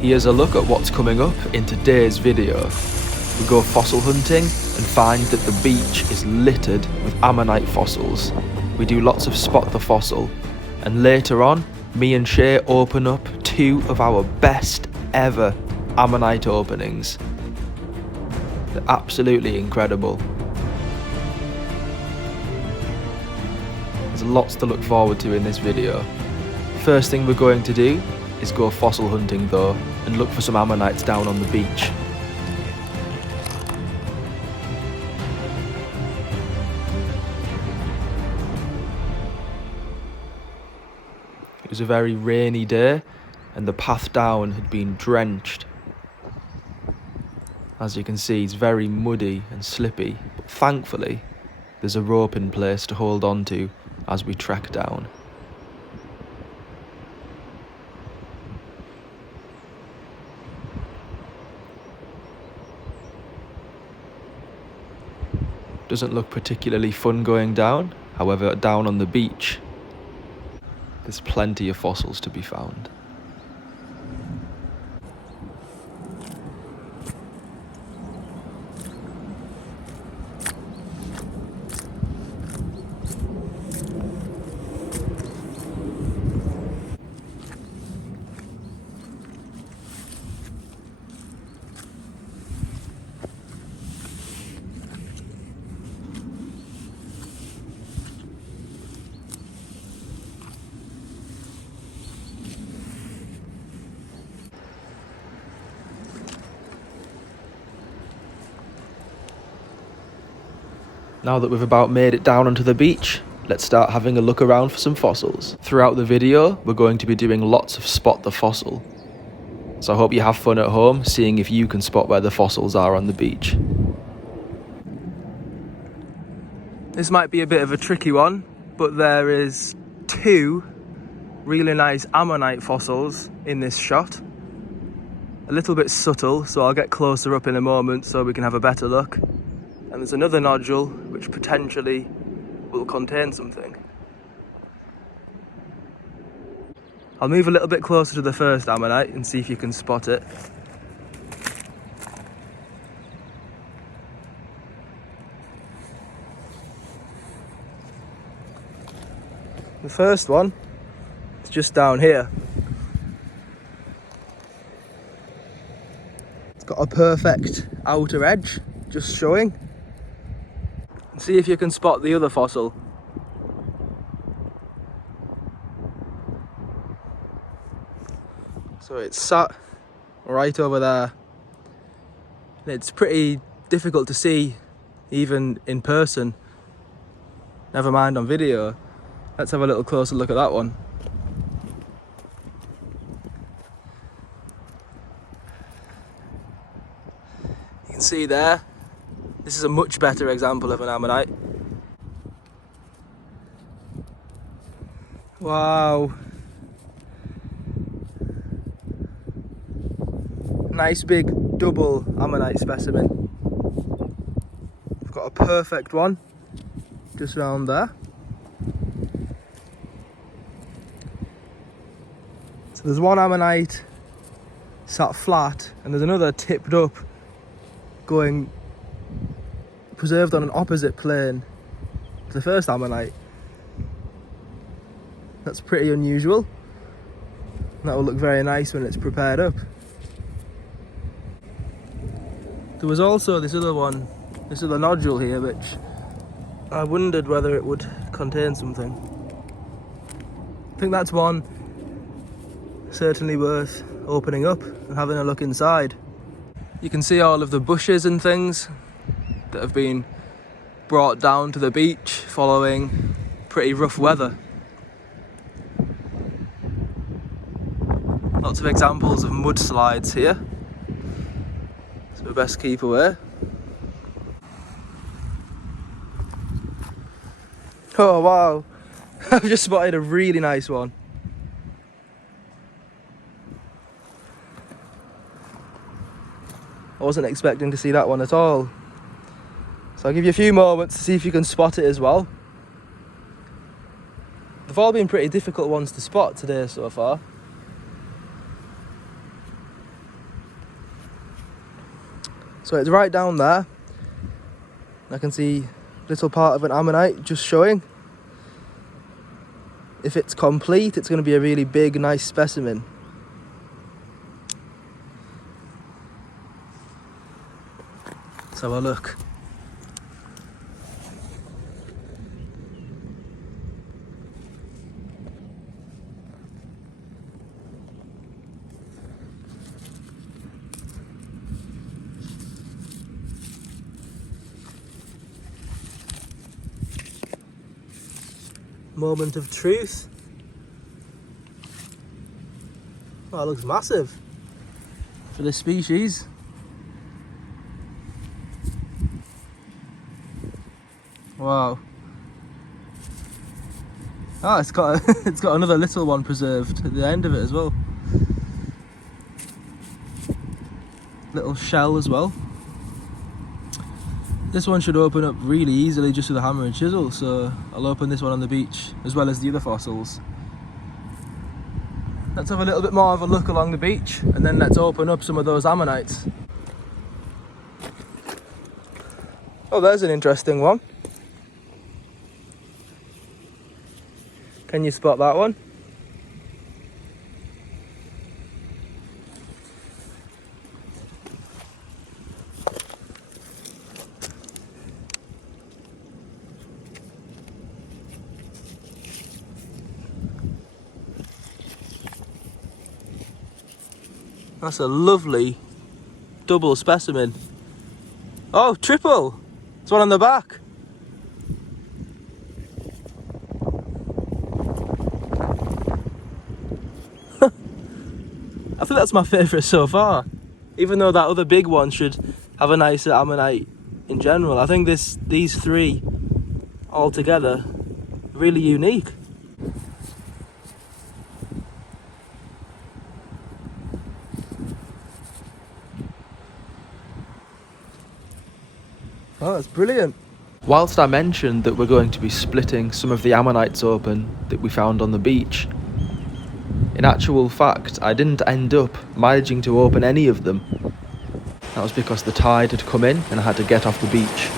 Here's a look at what's coming up in today's video. We go fossil hunting and find that the beach is littered with Ammonite fossils. We do lots of spot the fossil, and later on, me and Shay open up two of our best ever Ammonite openings. They're absolutely incredible. There's lots to look forward to in this video. First thing we're going to do is go fossil hunting though, and look for some Ammonites down on the beach. It was a very rainy day, and the path down had been drenched. As you can see, it's very muddy and slippy, but thankfully there's a rope in place to hold on to as we trek down. Doesn't look particularly fun going down, however down on the beach there's plenty of fossils to be found. Now that we've about made it down onto the beach, let's start having a look around for some fossils. Throughout the video, we're going to be doing lots of spot the fossil. So I hope you have fun at home, seeing if you can spot where the fossils are on the beach. This might be a bit of a tricky one, but there is two really nice Ammonite fossils in this shot. A little bit subtle, so I'll get closer up in a moment so we can have a better look. And there's another nodule which potentially will contain something. I'll move a little bit closer to the first Ammonite and see if you can spot it. The first one is just down here. It's got a perfect outer edge, just showing. See if you can spot the other fossil. So it's sat right over there. It's pretty difficult to see even in person, never mind on video. Let's have a little closer look at that one. You can see there, this is a much better example of an Ammonite. Wow. Nice big double Ammonite specimen. I've got a perfect one just round there. So there's one Ammonite sat flat and there's another tipped up, going preserved on an opposite plane to the first Ammonite. That's pretty unusual. That will look very nice when it's prepared up. There was also this other one, this other nodule here, which I wondered whether it would contain something. I think that's one certainly worth opening up and having a look inside. You can see all of the bushes and things that have been brought down to the beach following pretty rough weather. Lots of examples of mudslides here, so we best keep away. Oh wow, I've just spotted a really nice one. I wasn't expecting to see that one at all. So I'll give you a few moments to see if you can spot it as well. They've all been pretty difficult ones to spot today so far. So it's right down there. I can see a little part of an ammonite just showing. If it's complete, it's going to be a really big, nice specimen. Let's have a look. Moment of truth. Oh, it looks massive for this species. Wow. Oh, it's got it's got another little one preserved at the end of it as well. Little shell as well. This one should open up really easily just with a hammer and chisel, so I'll open this one on the beach as well as the other fossils. Let's have a little bit more of a look along the beach and then let's open up some of those ammonites. Oh, there's an interesting one. Can you spot that one? That's a lovely double specimen. Oh, triple! It's one on the back. I think that's my favourite so far. Even though that other big one should have a nicer ammonite in general, I think these three all together really unique. Oh, that's brilliant. Whilst I mentioned that we're going to be splitting some of the ammonites open that we found on the beach, in actual fact, I didn't end up managing to open any of them. That was because the tide had come in and I had to get off the beach.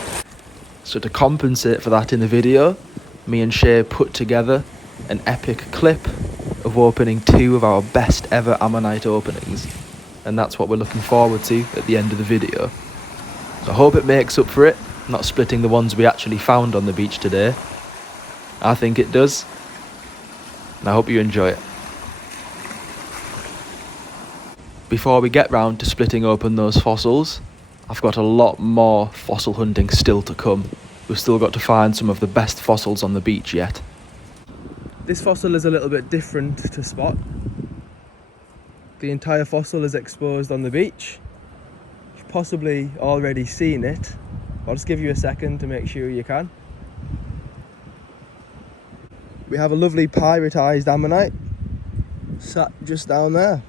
So to compensate for that in the video, me and Shay put together an epic clip of opening 2 of our best ever ammonite openings. And that's what we're looking forward to at the end of the video. So I hope it makes up for it, not splitting the ones we actually found on the beach today. I think it does. And I hope you enjoy it. Before we get round to splitting open those fossils, I've got a lot more fossil hunting still to come. We've still got to find some of the best fossils on the beach yet. This fossil is a little bit different to spot. The entire fossil is exposed on the beach. You've possibly already seen it. I'll just give you a second to make sure you can. We have a lovely pyritized ammonite sat just down there.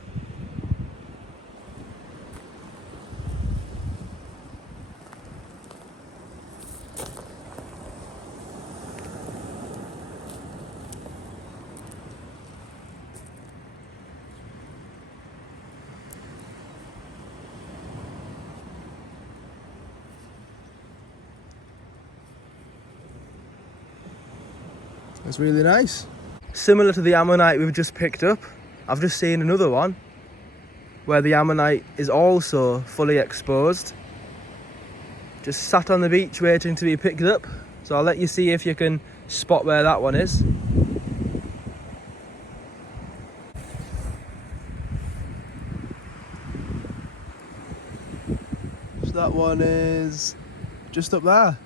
It's really nice. Similar to the ammonite we've just picked up, I've just seen another one where the ammonite is also fully exposed. Just sat on the beach waiting to be picked up. So I'll let you see if you can spot where that one is. So that one is just up there.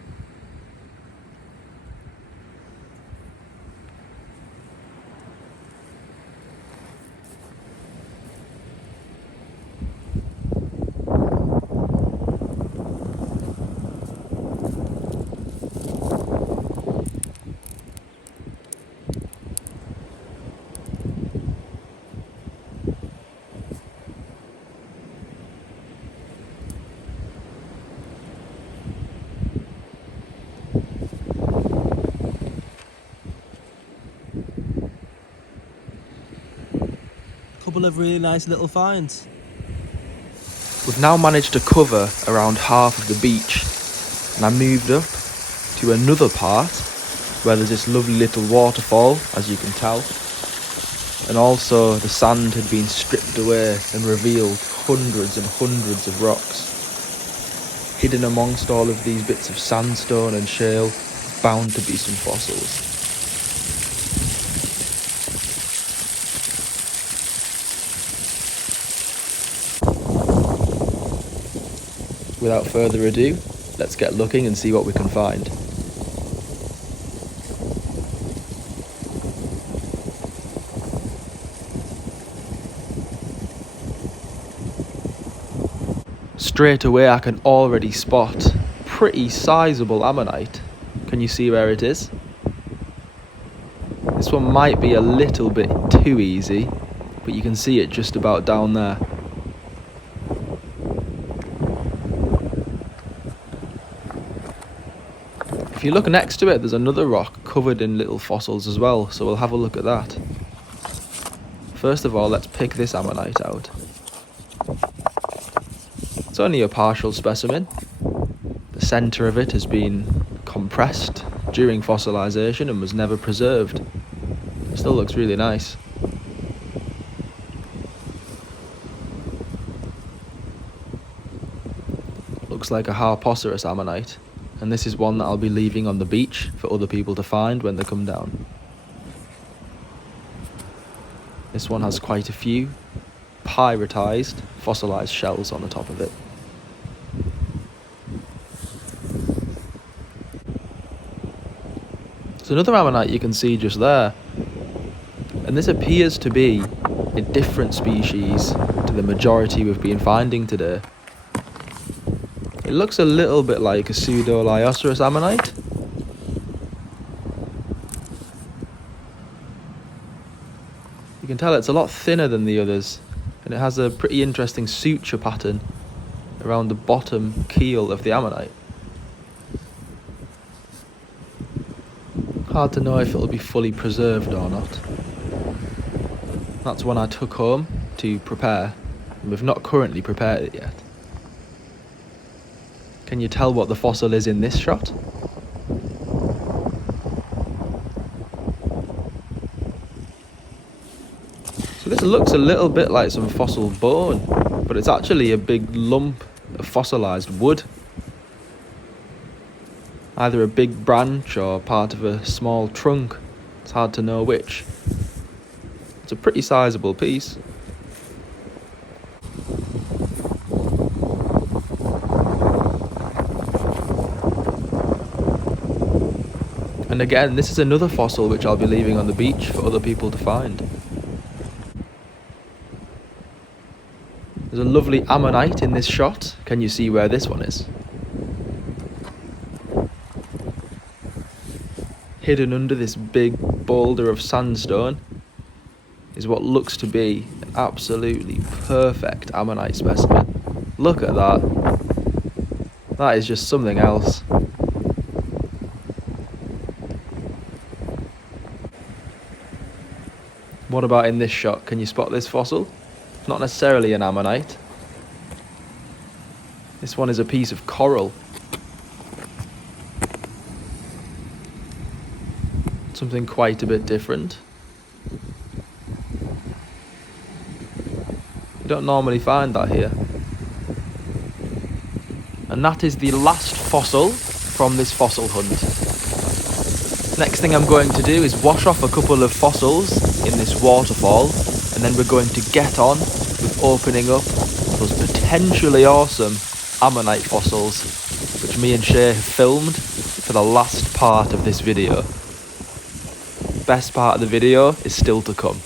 Couple of really nice little finds. We've now managed to cover around half of the beach, and I moved up to another part where there's this lovely little waterfall, as you can tell, and also the sand had been stripped away and revealed hundreds and hundreds of rocks. Hidden amongst all of these bits of sandstone and shale, bound to be some fossils. Without further ado, let's get looking and see what we can find. Straight away I can already spot pretty sizable ammonite. Can you see where it is? This one might be a little bit too easy, but you can see it just about down there. If you look next to it, there's another rock covered in little fossils as well, so we'll have a look at that. First of all, let's pick this ammonite out. It's only a partial specimen. The centre of it has been compressed during fossilisation and was never preserved. It still looks really nice. Looks like a Harpoceros ammonite, and this is one that I'll be leaving on the beach for other people to find when they come down. This one has quite a few pyritised, fossilised shells on the top of it. There's another ammonite you can see just there, and this appears to be a different species to the majority we've been finding today. It looks a little bit like a pseudo-Lioceros ammonite. You can tell it's a lot thinner than the others, and it has a pretty interesting suture pattern around the bottom keel of the ammonite. Hard to know if it'll be fully preserved or not. That's one I took home to prepare, and we've not currently prepared it yet. Can you tell what the fossil is in this shot? So this looks a little bit like some fossil bone, but it's actually a big lump of fossilised wood. Either a big branch or part of a small trunk. It's hard to know which. It's a pretty sizable piece. And again, this is another fossil which I'll be leaving on the beach for other people to find. There's a lovely ammonite in this shot. Can you see where this one is? Hidden under this big boulder of sandstone is what looks to be an absolutely perfect ammonite specimen. Look at that. That is just something else. What about in this shot? Can you spot this fossil? Not necessarily an ammonite. This one is a piece of coral. Something quite a bit different. You don't normally find that here. And that is the last fossil from this fossil hunt. Next thing I'm going to do is wash off a couple of fossils in this waterfall, and then we're going to get on with opening up those potentially awesome ammonite fossils which me and Shay have filmed for the last part of this video. Best part of the video is still to come.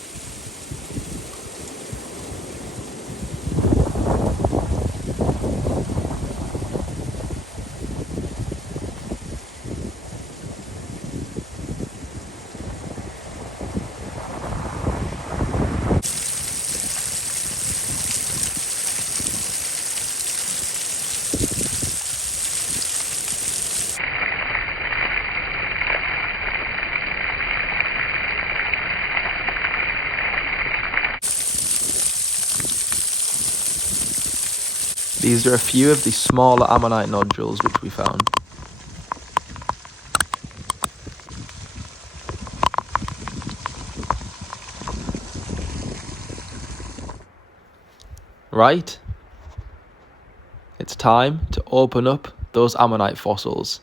These are a few of the smaller ammonite nodules which we found. Right, it's time to open up those ammonite fossils.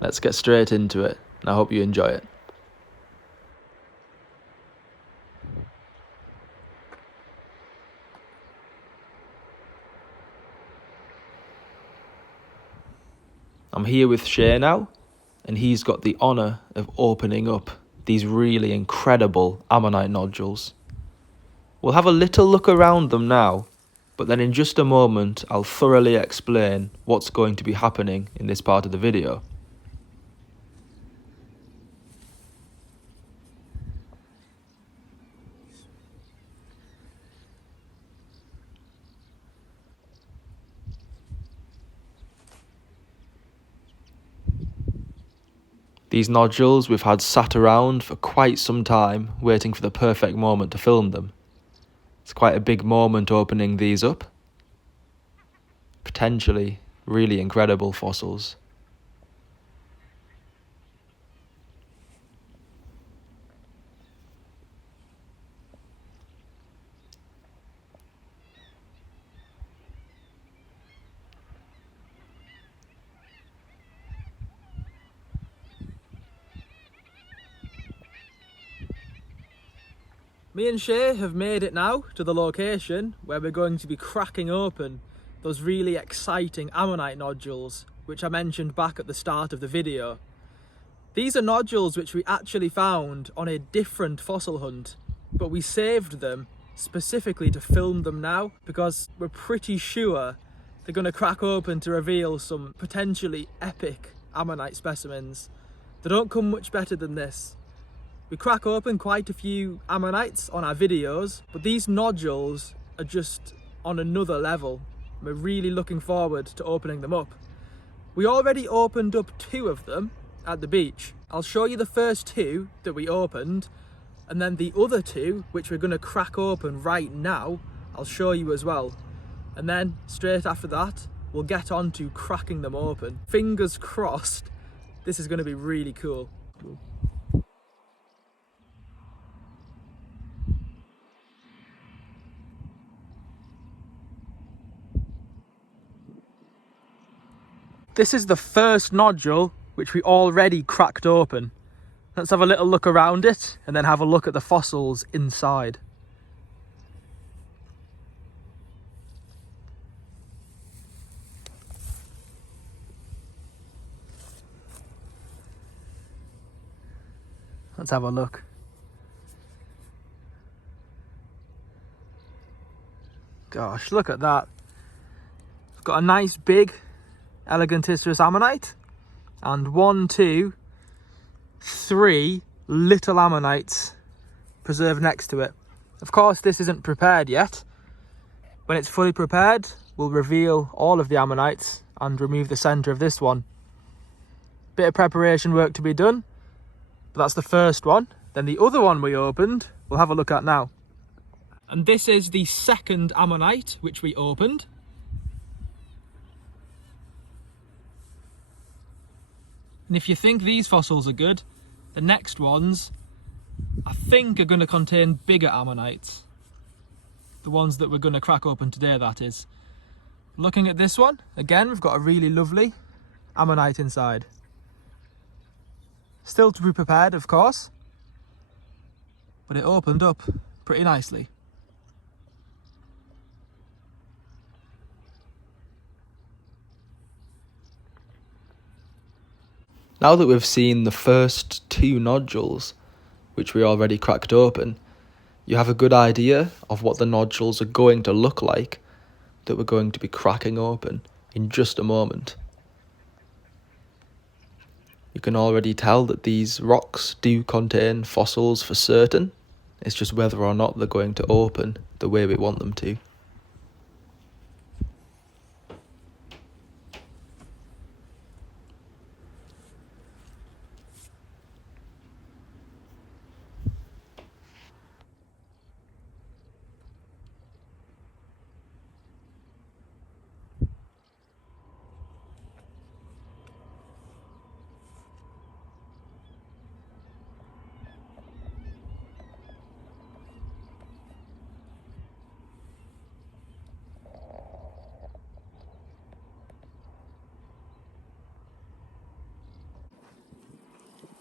Let's get straight into it, and I hope you enjoy it. I'm here with Shay now, and he's got the honour of opening up these really incredible ammonite nodules. We'll have a little look around them now, but then in just a moment I'll thoroughly explain what's going to be happening in this part of the video. These nodules we've had sat around for quite some time, waiting for the perfect moment to film them. It's quite a big moment opening these up. Potentially really incredible fossils. Me and Shay have made it now to the location where we're going to be cracking open those really exciting ammonite nodules which I mentioned back at the start of the video. These are nodules which we actually found on a different fossil hunt, but we saved them specifically to film them now because we're pretty sure they're going to crack open to reveal some potentially epic ammonite specimens. They don't come much better than this. We crack open quite a few ammonites on our videos, but these nodules are just on another level. We're really looking forward to opening them up. We already opened up 2 of them at the beach. I'll show you the first 2 that we opened, and then the other 2, which we're going to crack open right now, I'll show you as well. And then straight after that, we'll get on to cracking them open. Fingers crossed, this is going to be really cool. This is the first nodule which we already cracked open. Let's have a little look around it and then have a look at the fossils inside. Let's have a look. Gosh, look at that. It's got a nice big Elegantissimus ammonite and 1, 2, 3 little ammonites preserved next to it. Of course, this isn't prepared yet. When it's fully prepared, we'll reveal all of the ammonites and remove the centre of this one. Bit of preparation work to be done, but that's the first one. Then the other one we opened, we'll have a look at now. And this is the second ammonite which we opened. And if you think these fossils are good, the next ones, I think, are going to contain bigger ammonites. The ones that we're going to crack open today, that is. Looking at this one, again, we've got a really lovely ammonite inside. Still to be prepared, of course, but it opened up pretty nicely. Now that we've seen the first 2 nodules, which we already cracked open, you have a good idea of what the nodules are going to look like that we're going to be cracking open in just a moment. You can already tell that these rocks do contain fossils for certain. It's just whether or not they're going to open the way we want them to.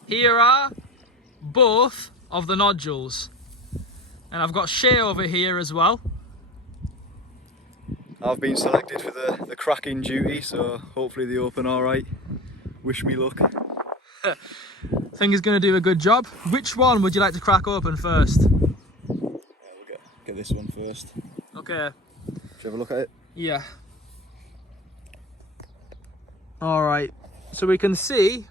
Here are both of the nodules. And I've got Shay over here as well. I've been selected for the cracking duty, so hopefully they open alright. Wish me luck. I think he's going to do a good job. Which one would you like to crack open first? We'll get this one first. Okay. Should you have a look at it? Yeah. Alright, so we can see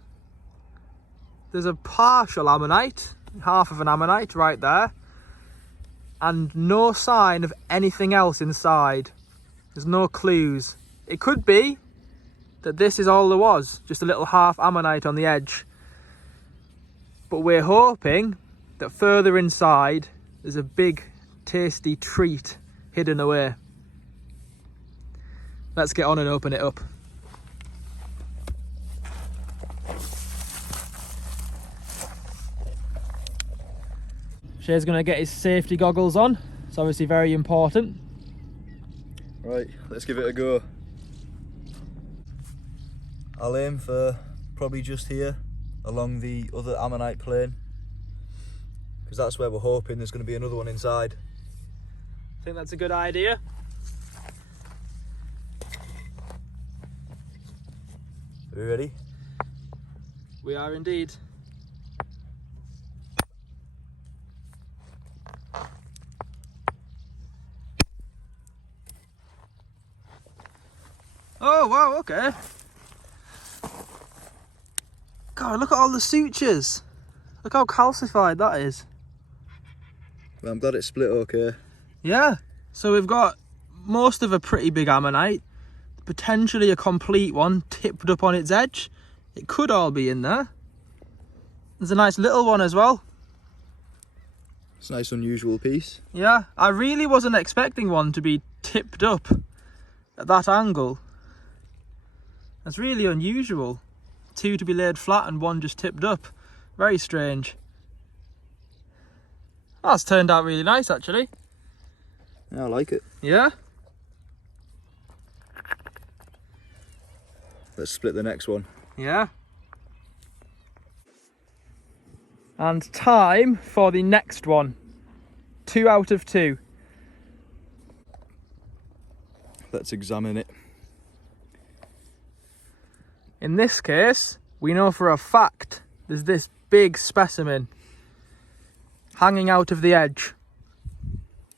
there's a partial ammonite, half of an ammonite right there, and no sign of anything else inside. There's no clues. It could be that this is all there was, just a little half ammonite on the edge. But we're hoping that further inside there's a big tasty treat hidden away. Let's get on and open it up. Shay's going to get his safety goggles on. It's obviously very important. Right, let's give it a go. I'll aim for probably just here along the other ammonite plane, because that's where we're hoping there's going to be another one inside. I think that's a good idea. Are we ready? We are indeed. Oh wow, okay. God, look at all the sutures. Look how calcified that is. Well, I'm glad it split okay. Yeah, so we've got most of a pretty big ammonite, potentially a complete one tipped up on its edge. It could all be in there. There's a nice little one as well. It's a nice unusual piece. Yeah, I really wasn't expecting one to be tipped up at that angle. That's really unusual. Two to be laid flat and one just tipped up. Very strange. That's turned out really nice actually. Yeah, I like it. Yeah? Let's split the next one. Yeah. And time for the next one. 2 out of 2. Let's examine it. In this case, we know for a fact there's this big specimen hanging out of the edge.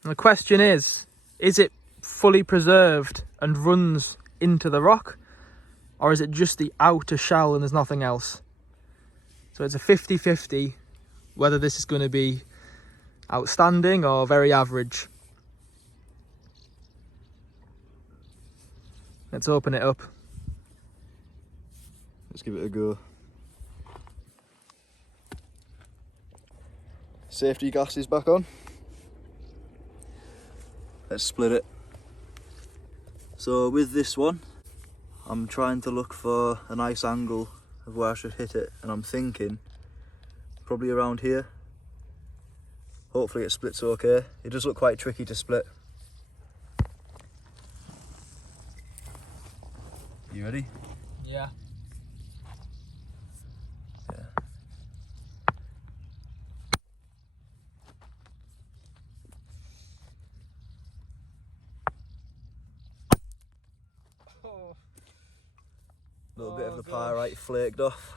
And the question is it fully preserved and runs into the rock? Or is it just the outer shell and there's nothing else? So it's a 50-50 whether this is going to be outstanding or very average. Let's open it up. Let's give it a go. Safety glasses back on. Let's split it. So with this one, I'm trying to look for a nice angle of where I should hit it, and I'm thinking probably around here. Hopefully it splits okay. It does look quite tricky to split. You ready? Yeah. Yeah. A little bit of the pyrite flaked off.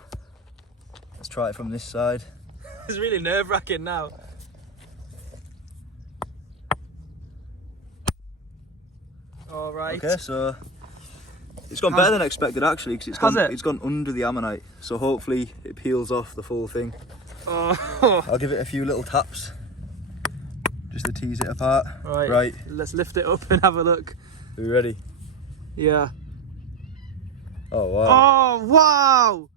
Let's try it from this side. It's really nerve-wracking now. All right. Okay, so it's gone better than expected actually, because it's gone under the ammonite. So hopefully it peels off the full thing. Oh. I'll give it a few little taps just to tease it apart. Right. Let's lift it up and have a look. Are we ready? Yeah. Oh wow. Oh wow!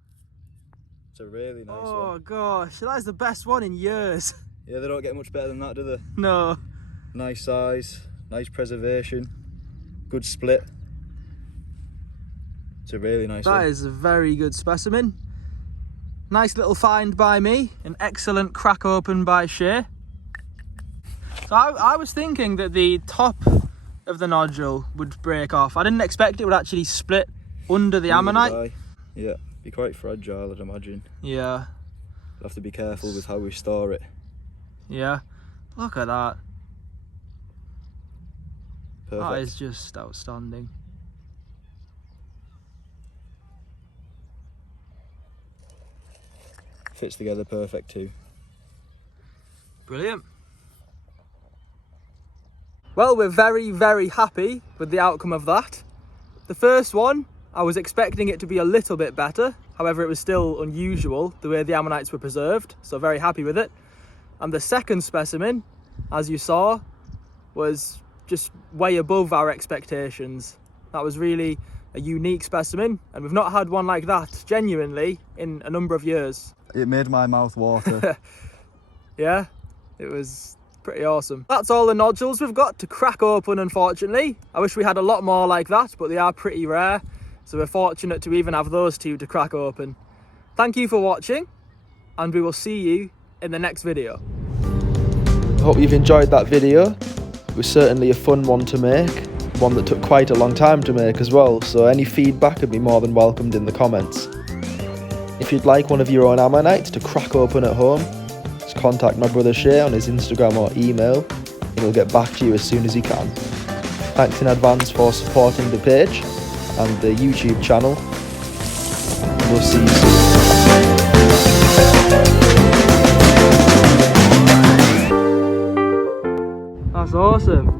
It's a really nice one. Oh gosh, that is the best one in years. Yeah, they don't get much better than that, do they? No. Nice size, nice preservation, good split. It's a really nice one. That is a very good specimen. Nice little find by me. An excellent crack open by Shay. So I was thinking that the top of the nodule would break off. I didn't expect it would actually split under the ammonite. Yeah, be quite fragile, I'd imagine. Yeah. We'll have to be careful with how we store it. Yeah, look at that. Perfect. That is just outstanding. Fits together perfect too. Brilliant. Well, we're very, very happy with the outcome of that. The first one, I was expecting it to be a little bit better. However, it was still unusual the way the ammonites were preserved, so very happy with it. And the second specimen, as you saw, was just way above our expectations. That was really a unique specimen, and we've not had one like that, genuinely, in a number of years. It made my mouth water. Yeah, it was pretty awesome. That's all the nodules we've got to crack open, unfortunately. I wish we had a lot more like that, but they are pretty rare, so we're fortunate to even have those two to crack open. Thank you for watching, and we will see you in the next video. I hope you've enjoyed that video. It was certainly a fun one to make, one that took quite a long time to make as well, so any feedback would be more than welcomed in the comments. If you'd like one of your own ammonites to crack open at home, just contact my brother Shay on his Instagram or email, and he'll get back to you as soon as he can. Thanks in advance for supporting the page and the YouTube channel. We'll see you soon. That's awesome.